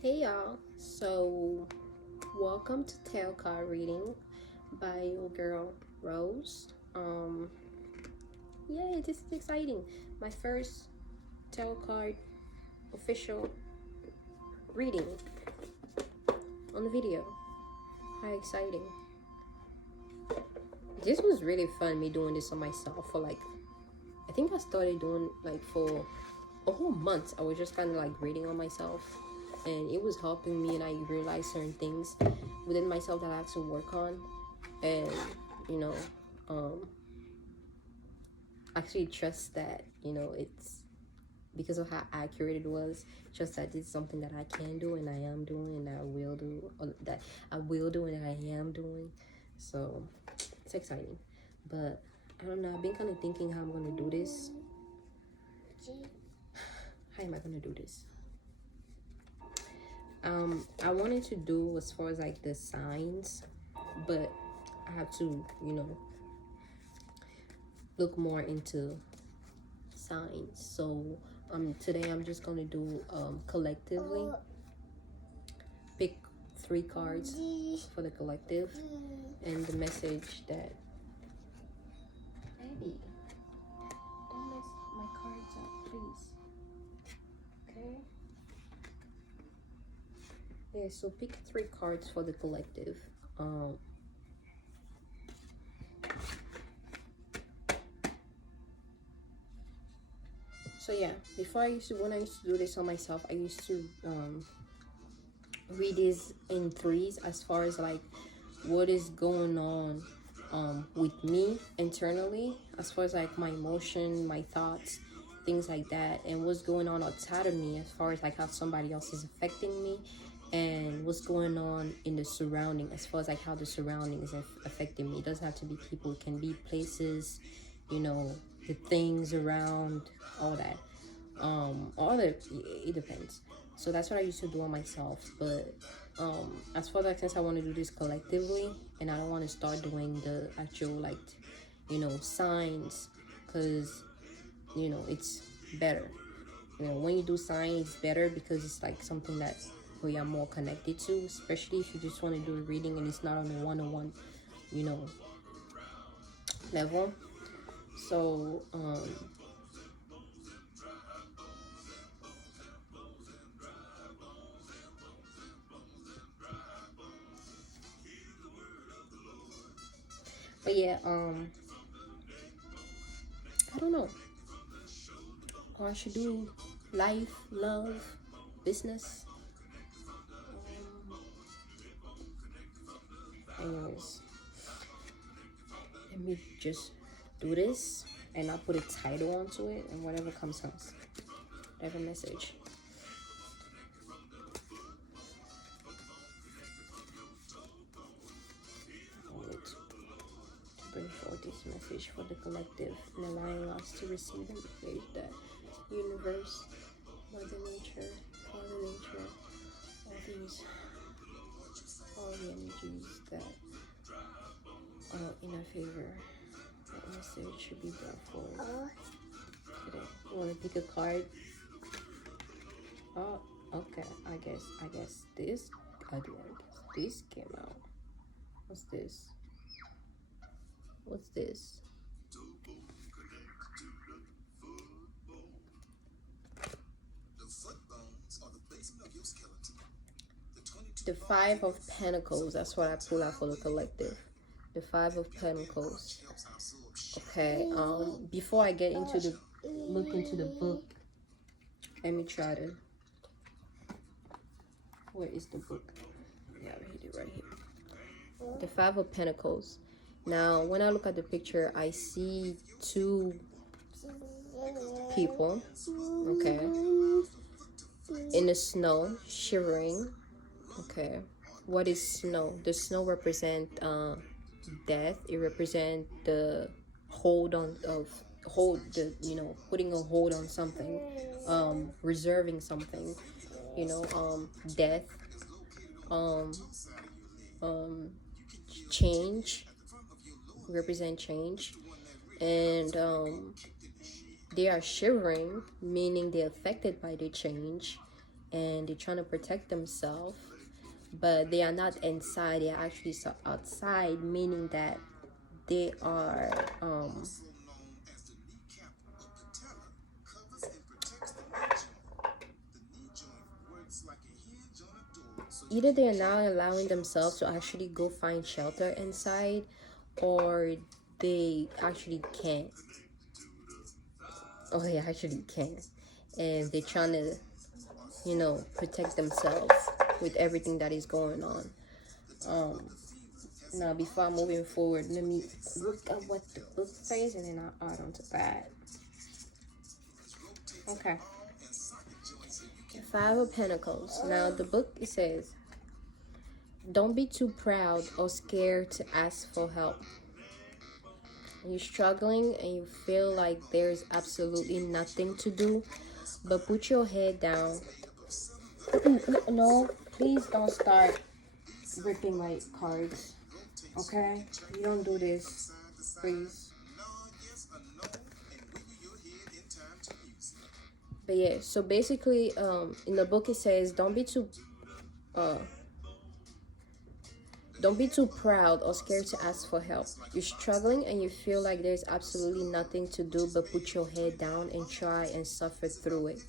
Hey y'all, so welcome to tarot card reading by your girl Rose. Yeah, this is exciting. My first tarot card official reading on the video. How exciting. This was really fun, me doing this on myself for I think I started doing for a whole month. I was just kind of reading on myself, and it was helping me, and I realized certain things within myself that I have to work on, and you know actually trust that it's because of how accurate it was. Trust that it's something that I can do, and I am doing, and I will do, or that I will do, and I am doing. So it's exciting. But I don't know, I've been kind of thinking how I'm gonna do this. How am I gonna do this? I wanted to do as far as the signs, but I have to look more into signs. So today I'm just gonna do collectively, pick 3 cards for the collective, and the message that, baby, don't mess my cards up, please. Okay. Yeah, so pick 3 cards for the collective. So yeah, before when I used to do this on myself, I used to read this in threes, as far as what is going on with me internally, as far as my emotion, my thoughts, things like that, and what's going on outside of me, as far as how somebody else is affecting me, and what's going on in the surrounding, as far as how the surrounding is affecting me. It doesn't have to be people, it can be places, the things around, all that. It depends. So that's what I used to do on myself. But as far as since I want to do this collectively, and I don't want to start doing the actual signs, because it's better. When you do signs, it's better because it's something that we are more connected to, especially if you just want to do a reading and it's not on a one-on-one level. So but yeah, I don't know, or I should do life, love, business. Anyways, let me just do this, and I'll put a title onto it, and whatever comes, whatever message. Bring forth this message for the collective, and allowing us to receive and engage that universe, Mother Nature, Father Nature, all the energies that are in our favor. That message should be brought forward today. You want to pick a card? Oh, okay. I guess this. I guess this came out. What's this? What's this? The 5 of Pentacles. That's what I pull out for the collective. The 5 of Pentacles. Okay. Before I get into the look into the book, let me try to. Where is the book? Yeah, I hit it right here. The 5 of Pentacles. Now, when I look at the picture, I see 2 people, okay, in the snow, shivering, okay. What is snow? The snow represent death. It represent the hold on of putting a hold on something, reserving something, death, change, represent change. And they are shivering, meaning they're affected by the change, and they're trying to protect themselves, but they are not inside, they are actually outside, meaning that they are either they are now allowing themselves to actually go find shelter inside, or they actually can't. Oh, they actually can't. And they're trying to, protect themselves with everything that is going on. Now, before moving forward, let me look at what the book says and then I'll add on to that. Okay. Five of Pentacles. Now, the book, it says, don't be too proud or scared to ask for help. You're struggling and you feel like there's absolutely nothing to do, but put your head down. No, please don't start ripping my cards. Okay? You don't do this, please. But yeah, so basically, in the book it says, don't be too proud or scared to ask for help. You're struggling and you feel like there's absolutely nothing to do but put your head down and try and suffer through it.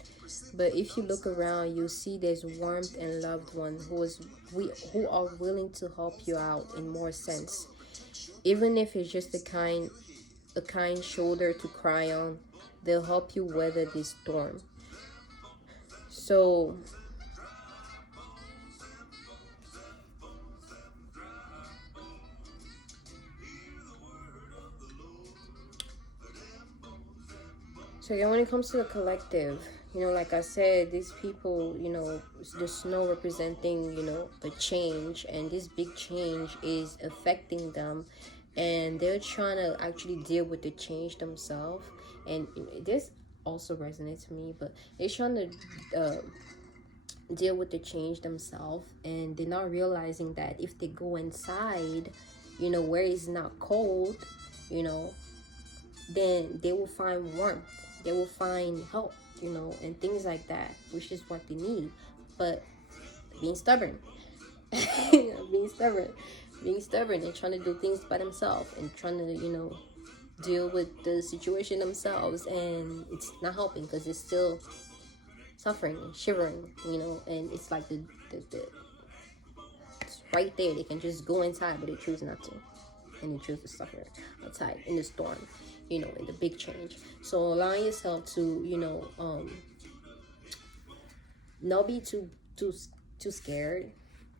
But if you look around, you see there's warmth and loved ones who are willing to help you out in more sense. Even if it's just a kind shoulder to cry on, they'll help you weather this storm. So yeah, when it comes to the collective, like I said, these people, the snow representing, a change, and this big change is affecting them, and they're trying to actually deal with the change themselves. And this also resonates to me, but they're trying to deal with the change themselves, and they're not realizing that if they go inside, where it's not cold, then they will find warmth, they will find help, and things like that, which is what they need. But being stubborn, being stubborn and trying to do things by themselves and trying to, deal with the situation themselves, and it's not helping because it's still suffering and shivering, and it's like the it's right there. They can just go inside, but they choose not to, and they choose to suffer outside in the storm, in the big change. So allow yourself to, not be too scared.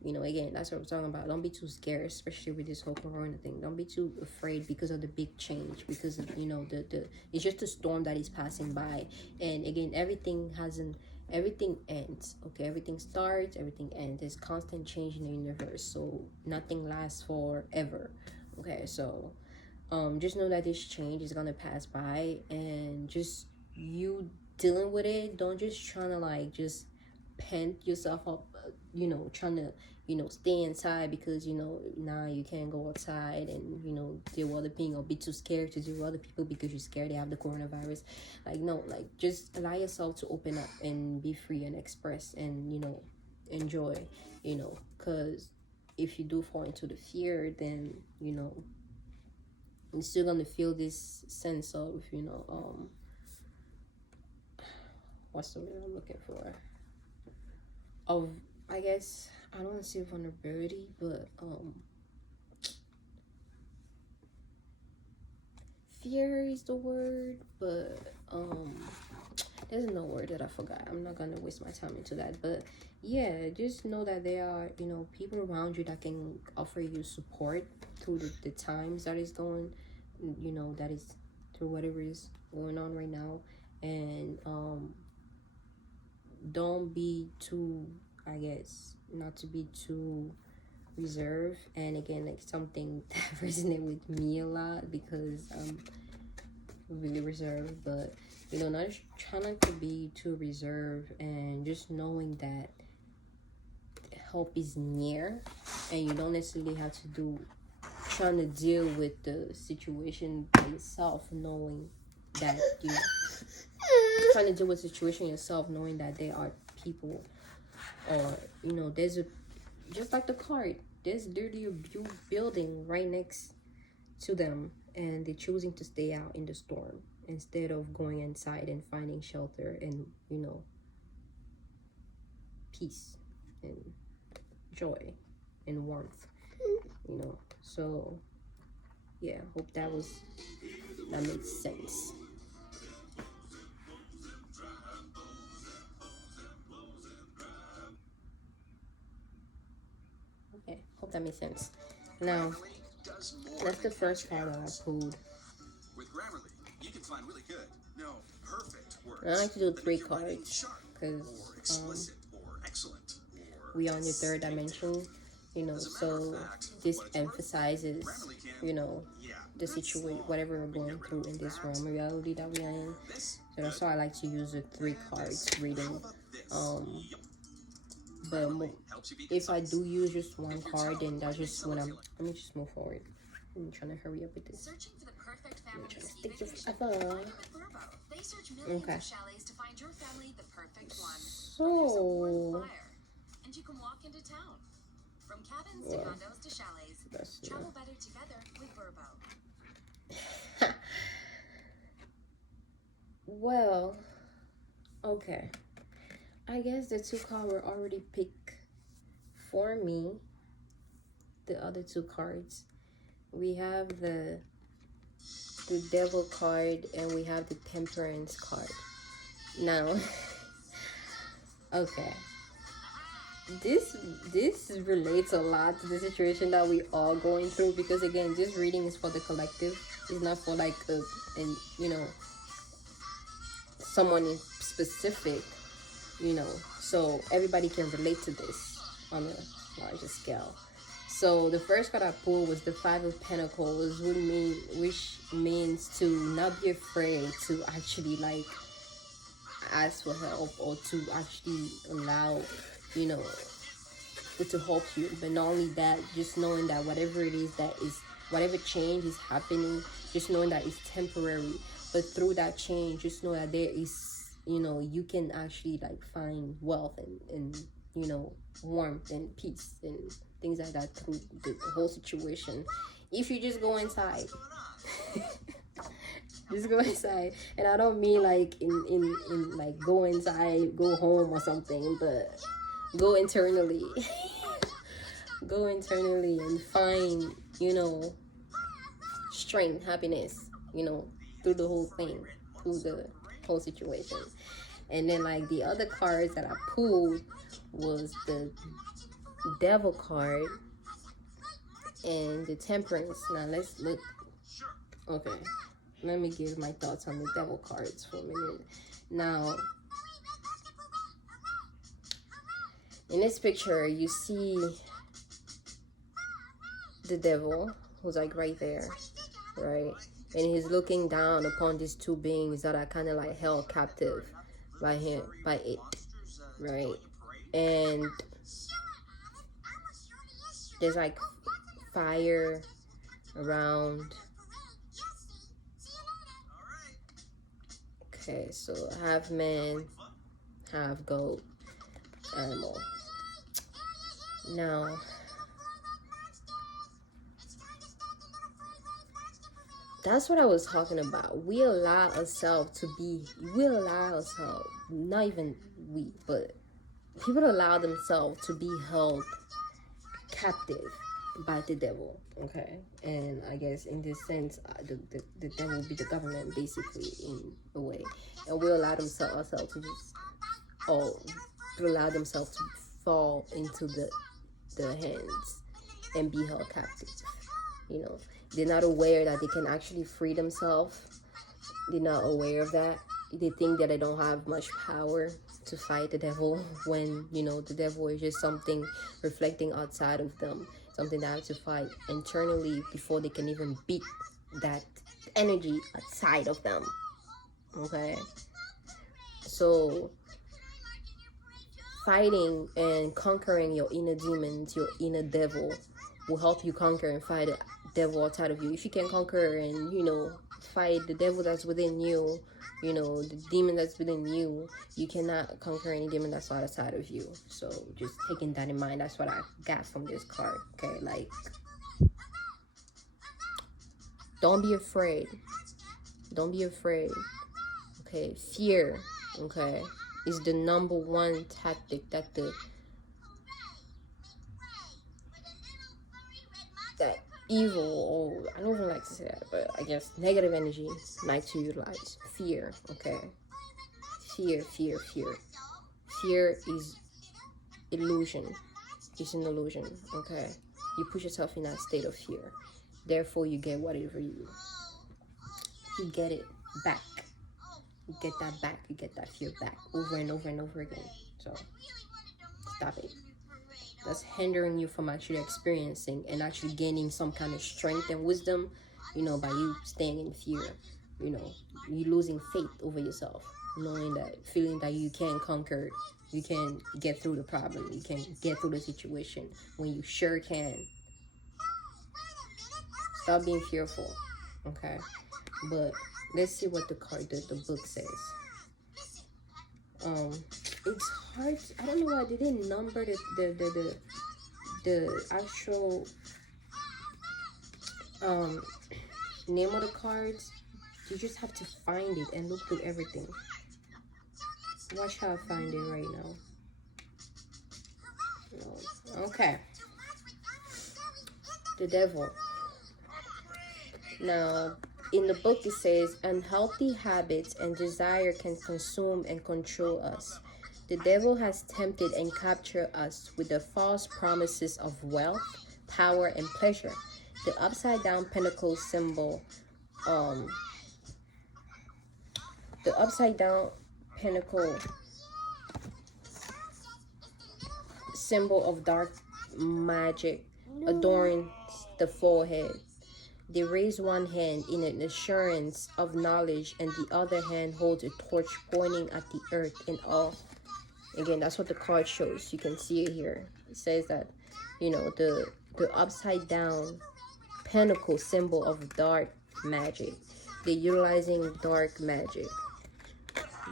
Again, that's what I'm talking about. Don't be too scared, especially with this whole corona thing. Don't be too afraid because of the big change, because of, the it's just a storm that is passing by. And again, everything ends. Okay, everything starts, everything ends. There's constant change in the universe, so nothing lasts forever. Okay, so just know that this change is gonna pass by, and just you dealing with it. Don't just trying to just pent yourself up, trying to stay inside because now you can't go outside and deal with other people, or be too scared to deal with other people because you're scared they have the coronavirus. No, just allow yourself to open up and be free and express and enjoy, because if you do fall into the fear, then you're still gonna feel this sense of what's the word I'm looking for, of, I guess, I don't want to say vulnerability, but fear is the word, but there's no word that I forgot. I'm not gonna waste my time into that, but yeah, just know that there are people around you that can offer you support through the times that is going, that is through whatever is going on right now. And don't be too, I guess, not to be too reserved. And again, something that resonated with me a lot, because I'm really reserved, but not trying not to be too reserved, and just knowing that help is near, and you don't necessarily have to trying to deal with the situation by yourself, knowing that you trying to deal with the situation yourself, knowing that there are people or you know, there's a, just like the card, there's literally a building right next to them, and they're choosing to stay out in the storm instead of going inside and finding shelter and, you know, peace and joy and warmth, you know. So yeah, hope that made sense. Okay, hope that makes sense. Now, that's the first card that I pulled. With Grammarly, you can find really good, no, perfect words. I like to do 3 cards because we are in the 3rd dimension, you know, so this emphasizes, you know, the situation, whatever we're going through in this realm reality that we are in. So that's why I like to use the 3 cards reading. But if I do use just 1 card, then that's just when let me just move forward. I'm trying to hurry up with this. I'm trying to stick to forever. Okay. So, and you can walk into town. From cabins to condos to chalets. Travel better together with Verbo. Well, okay. I guess the 2 cards were already picked for me. The other 2 cards. We have the Devil card and we have the Temperance card. Now, okay. This relates a lot to the situation that we all going through, because again, this reading is for the collective. It's not for like and you know, someone in specific, you know, so everybody can relate to this on a larger scale. So the first card I pulled was the 5 of Pentacles, which means to not be afraid to actually like ask for help, or to actually allow, you know, it to help you. But not only that, just knowing that whatever it is that is, whatever change is happening, just knowing that it's temporary. But through that change, just know that there is, you know, you can actually like find wealth and you know, warmth and peace and things like that through the whole situation. If you just go inside. Just go inside. And I don't mean like in like go inside, go home or something, but go internally. Go internally and find, you know, strength, happiness, you know, through the whole thing, through the whole situation. And then like the other cards that I pulled was the Devil card and the Temperance. Now let's look. Okay, let me give my thoughts on the Devil cards for a minute. Now, in this picture, you see the devil who's like right there, right? And he's looking down upon these 2 beings that are kind of like held captive by it, right? And there's like fire around. Okay, so half man, half goat animal. Now, that's what I was talking about. We allow ourselves, not even we, but people allow themselves to be held captive by the devil, okay? And I guess in this sense, the devil will be the government, basically, in a way. And we allow ourselves to just, allow themselves to fall into the hands and be held captive, you know? They're not aware that they can actually free themselves. They're not aware of that. They think that they don't have much power to fight the devil, when, you know, the devil is just something reflecting outside of them, something they have to fight internally before they can even beat that energy outside of them, okay? So fighting and conquering your inner demons, your inner devil, will help you conquer and fight devil outside of you. If you can conquer and, you know, fight the devil that's within you, you know, the demon that's within you, you cannot conquer any demon that's outside of you. So just taking that in mind, that's what I got from this card. Okay, like, don't be afraid. Don't be afraid. Okay, fear, okay, is the number one tactic that that evil, or I don't even like to say that, but I guess negative energy like to utilize. Fear, okay? Fear, fear, fear. Fear is illusion. It's an illusion, okay? You put yourself in that state of fear. Therefore, you get whatever you get it back. You get that back. You get that fear back over and over and over again. So, stop it. That's hindering you from actually experiencing and actually gaining some kind of strength and wisdom, you know, by you staying in fear. You know, you losing faith over yourself, knowing that, feeling that you can't conquer, you can get through the problem, you can get through the situation when you sure can. Stop being fearful, okay? But let's see what the card, the book says. It's hard. I don't know why they didn't number the actual name of the cards. You just have to find it and look through everything. Watch how I find it right now. Okay. The devil. Now, in the book it says, unhealthy habits and desire can consume and control us. The devil has tempted and captured us with the false promises of wealth, power, and pleasure. The upside down pentacle symbol, the upside down pentacle symbol of dark magic adorns the forehead. They raise one hand in an assurance of knowledge, and the other hand holds a torch pointing at the earth and all. Again, that's what the card shows. You can see it here. It says that, you know, the upside down pentacle symbol of dark magic. They're utilizing dark magic.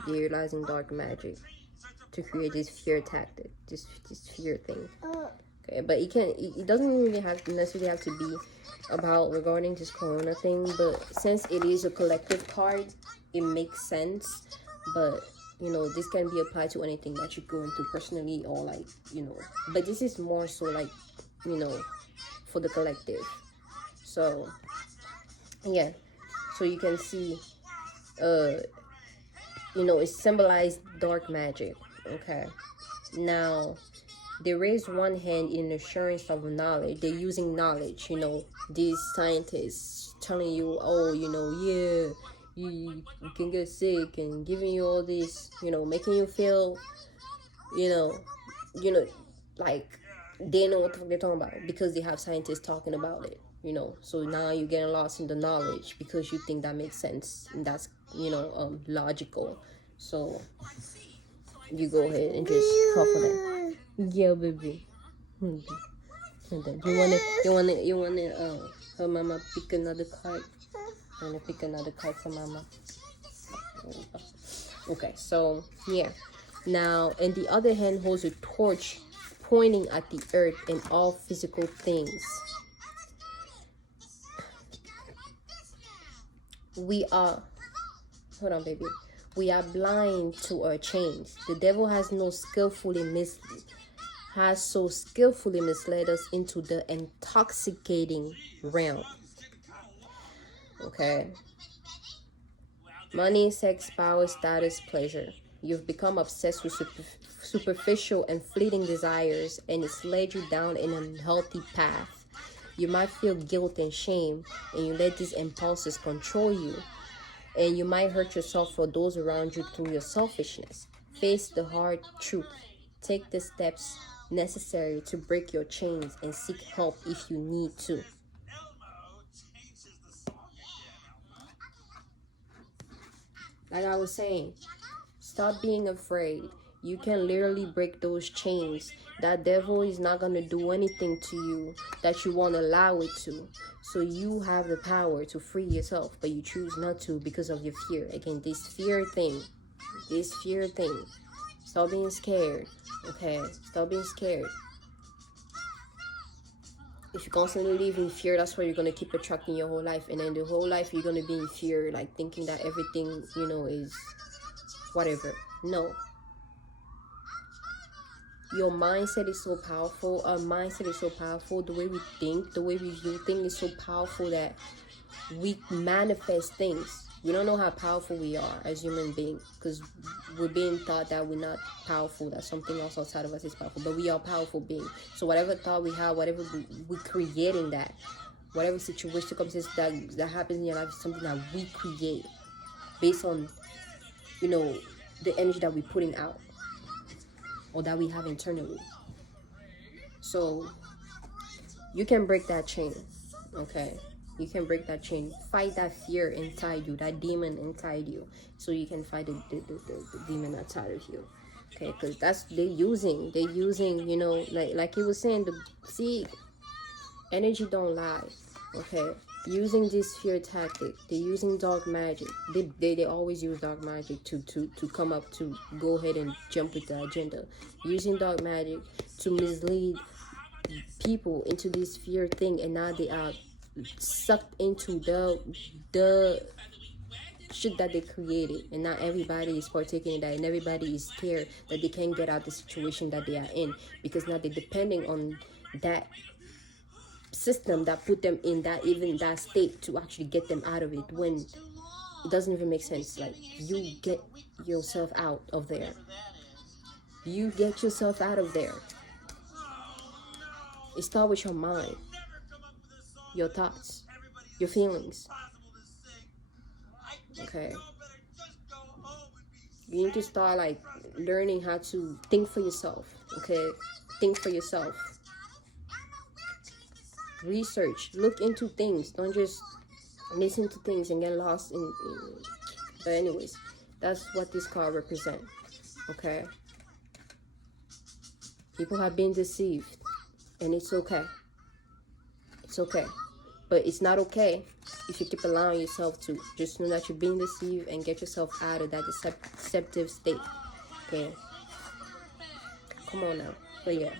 They're utilizing dark magic to create this fear tactic, this fear thing. Okay, but it doesn't really necessarily have to be about regarding this corona thing, but since it is a collective card, it makes sense. But you know, this can be applied to anything that you're going through personally, or like, you know, but this is more so like, you know, for the collective. So yeah, so you can see you know, it symbolized dark magic. Okay, now they raise one hand in assurance of knowledge. They're using knowledge, you know, these scientists telling you, oh, you know, yeah, you can get sick, and giving you all this, you know, making you feel, you know, like they know what they're talking about because they have scientists talking about it, you know. So now you're getting lost in the knowledge because you think that makes sense and that's, you know, logical. So you go ahead and just fall for that. Yeah, baby. You wanna her mama pick another card? Wanna pick another card for mama? Okay, so yeah. Now, and the other hand holds a torch pointing at the earth and all physical things. We are, hold on, baby. We are blind to our chains. The devil has so skillfully misled us into the intoxicating realm. Okay. Money, sex, power, status, pleasure. You've become obsessed with superficial and fleeting desires, and it's led you down an unhealthy path. You might feel guilt and shame, and you let these impulses control you. And you might hurt yourself or those around you through your selfishness. Face the hard truth. Take the steps necessary to break your chains and seek help if you need to. Like I was saying, stop being afraid. You can literally break those chains. That devil is not going to do anything to you that you won't allow it to. So you have the power to free yourself, but you choose not to because of your fear. Again, this fear thing. Stop being scared. Okay? Stop being scared. If you constantly live in fear, that's where you're going to keep attracting your whole life. And then the whole life, you're going to be in fear, like thinking that everything, is whatever. No. Your mindset is so powerful. Our mindset is so powerful. The way we think, the way we view things is so powerful that we manifest things. We don't know how powerful we are as human beings because we're being taught that we're not powerful, that something else outside of us is powerful, but we are powerful beings. So whatever thought we have, whatever we're creating that, whatever situation, circumstances that happens in your life is something that we create based on, the energy that we're putting out or that we have internally. So you can break that chain, okay? You can break that chain. Fight that fear inside you, that demon inside you, so you can fight the demon outside of you. Okay, because that's they're using, like he was saying, energy don't lie. Okay, using this fear tactic, they're using dark magic. They always use dark magic to come up to go ahead and jump with the agenda. Using dark magic to mislead people into this fear thing, and now they are sucked into the shit that they created, and not everybody is partaking in that, and everybody is scared that they can't get out the situation that they are in, because now they're depending on that system that put them in that state to actually get them out of it, when it doesn't even make sense. Like, you get yourself out of there. It starts with your mind, your thoughts, your feelings. Okay, you need to start like learning how to think for yourself. Okay, think for yourself. Research, look into things. Don't just listen to things and get lost in. But anyways, that's what this card represents. Okay, people have been deceived, and it's okay. It's okay. But it's not okay if you keep allowing yourself to. Just know that you're being deceived, and get yourself out of that deceptive state. Okay? Come on now. But yeah,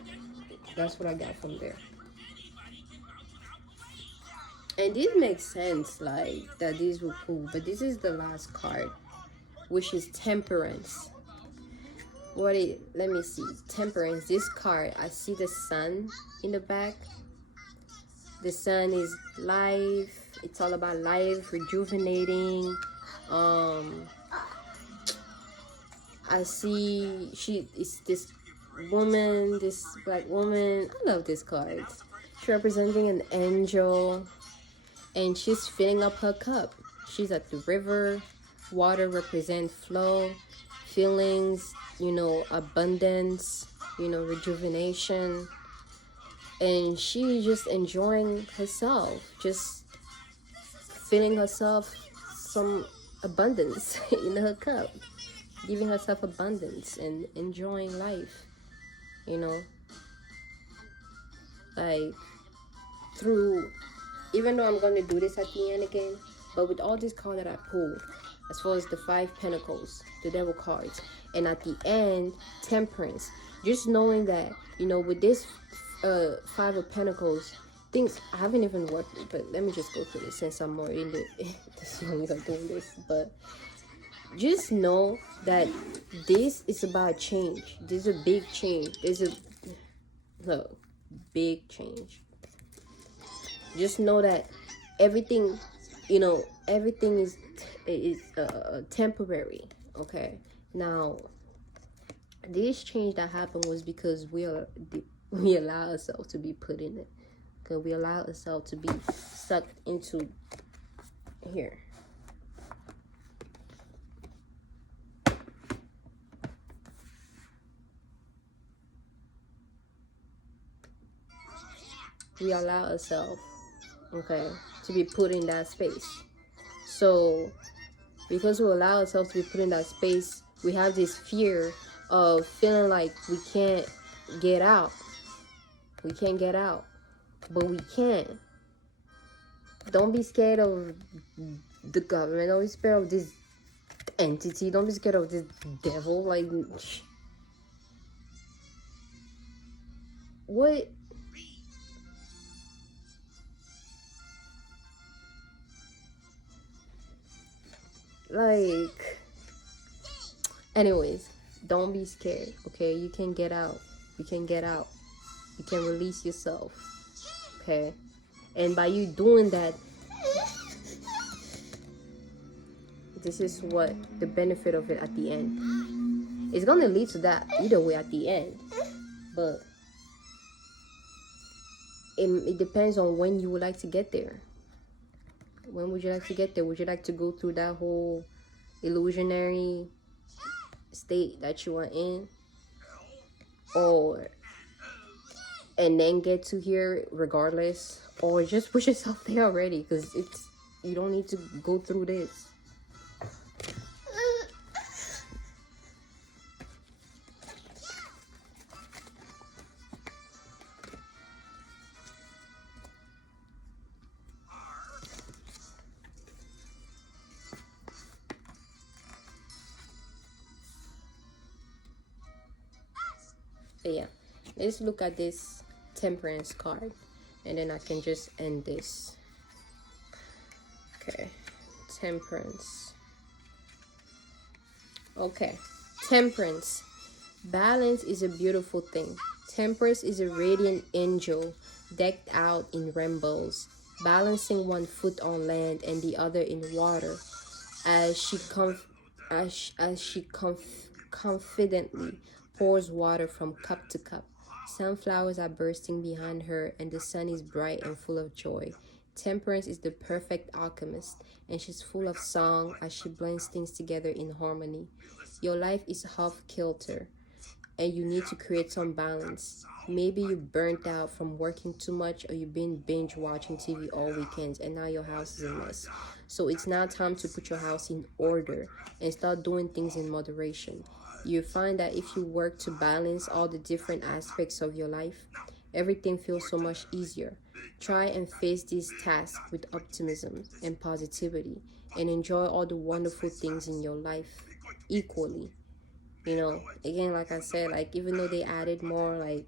that's what I got from there. And this makes sense, like, that these were cool. But this is the last card, which is Temperance. Let me see. Temperance. This card, I see the sun in the back. The sun is life. It's all about life, rejuvenating. I see it's this woman, this black woman. I love this card. She's representing an angel, and she's filling up her cup. She's at the river. Water represents flow, feelings, abundance, rejuvenation. And she's just enjoying herself, just filling herself some abundance in her cup, giving herself abundance and enjoying life, like, through, even though I'm going to do this at the end again, but with all this card that I pulled, as far as the 5 Pentacles, the Devil cards, and at the end, Temperance, just knowing that, with this 5 of Pentacles, things I haven't even worked with, but let me just go through this since I'm more in the series of doing this. But just know that this is about change. This is a big change. Big change. Just know that everything, everything is temporary. Okay, now this change that happened was because we allow ourselves to be put in it. Because we allow ourselves to be sucked into here. We allow ourselves, okay, to be put in that space. So because we allow ourselves to be put in that space, we have this fear of feeling like we can't get out. We can't get out, but we can. Don't be scared of the government. Don't be scared of this entity. Don't be scared of this devil. Like, what? Like, anyways, don't be scared, okay? You can get out. You can get out. You can release yourself, okay? And by you doing that, this is what the benefit of it at the end. It's gonna lead to that either way at the end, but it depends on when you would like to get there. When would you like to get there? Would you like to go through that whole illusionary state that you are in, or and then get to here regardless, or just push yourself there already? Because it's, you don't need to go through this. But yeah, let's look at this temperance card, and then I can just end this. Okay, temperance. Okay, temperance. Balance is a beautiful thing. Temperance is a radiant angel decked out in rainbows, balancing one foot on land and the other in water as she confidently pours water from cup to cup. Sunflowers are bursting behind her, and the sun is bright and full of joy. Temperance is the perfect alchemist, and she's full of song as she blends things together in harmony. Your life is half kilter, and you need to create some balance. Maybe you burnt out from working too much, or you've been binge watching TV all weekends and now your house is a mess. So it's now time to put your house in order and start doing things in moderation. You find that if you work to balance all the different aspects of your life, everything feels so much easier. Try and face this task with optimism and positivity, and enjoy all the wonderful things in your life equally. You know, again, like I said, like, even though they added more, like,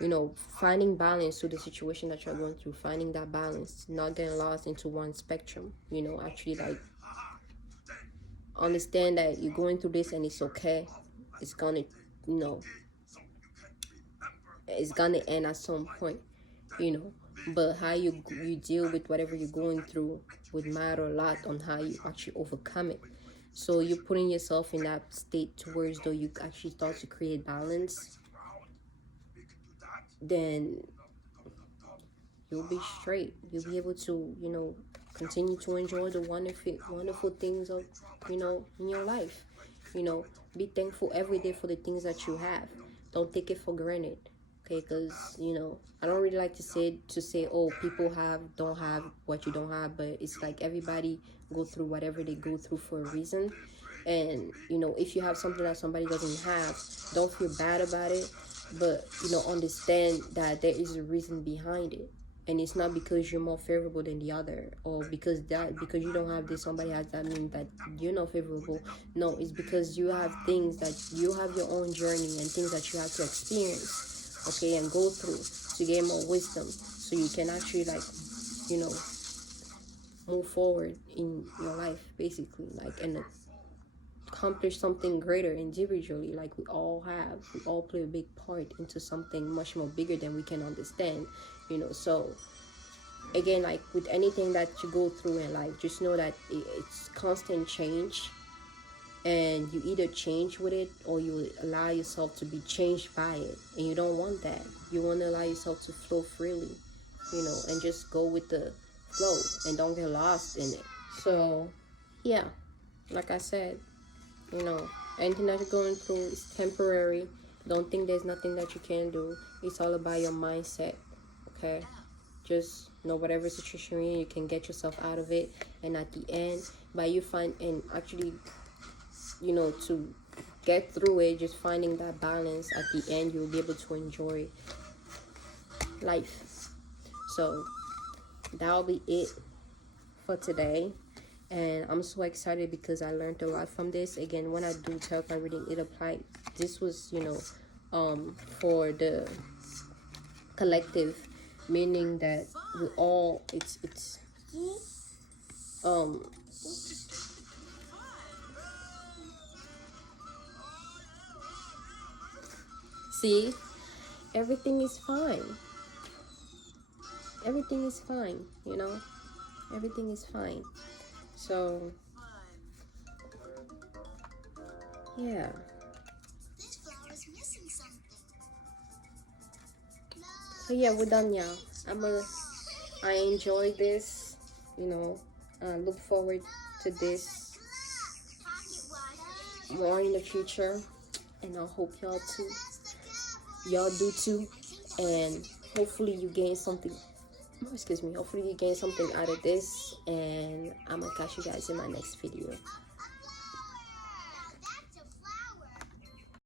you know, finding balance to the situation that you're going through, finding that balance, not getting lost into one spectrum, you know, actually, like, understand that you're going through this and it's okay. It's gonna, you know, it's gonna end at some point, you know. But how you deal with whatever you're going through would matter a lot on how you actually overcome it. So you're putting yourself in that state towards though you actually start to create balance, then you'll be straight. You'll be able to, you know, continue to enjoy the wonderful things of, you know, in your life. You know, be thankful every day for the things that you have. Don't take it for granted. Okay, because, you know, I don't really like to say, oh, people don't have what you don't have, but it's like everybody go through whatever they go through for a reason. And, you know, if you have something that somebody doesn't have, don't feel bad about it, but, you know, understand that there is a reason behind it. And it's not because you're more favorable than the other, or because you don't have this, somebody has that, mean that you're not favorable. No, it's because you have things that you have your own journey and things that you have to experience, okay, and go through to gain more wisdom, so you can actually, like, you know, move forward in your life, basically, like, and accomplish something greater individually. Like, we all play a big part into something much more bigger than we can understand, you know. So again, like with anything that you go through in life, just know that it's constant change, and you either change with it or you allow yourself to be changed by it, and you don't want that. You want to allow yourself to flow freely, you know, and just go with the flow and don't get lost in it. So yeah, like I said, you know, anything that you're going through is temporary. Don't think there's nothing that you can do. It's all about your mindset, okay? Just know whatever situation you're in, you can get yourself out of it. And at the end, by you find and actually, you know, to get through it, just finding that balance at the end, you'll be able to enjoy life. So that'll be it for today. And I'm so excited because I learned a lot from this. Again, when I do tarot reading, it applied. This was, you know, for the collective, meaning that we all, it's see, everything is fine. Everything is fine, you know, everything is fine. So yeah. So yeah, we're done, y'all. I enjoyed this, you know. Look forward to this more in the future, and I hope y'all do too, and hopefully you gain something. Excuse me. Hopefully you gain something out of this, and I'm gonna catch you guys in my next video.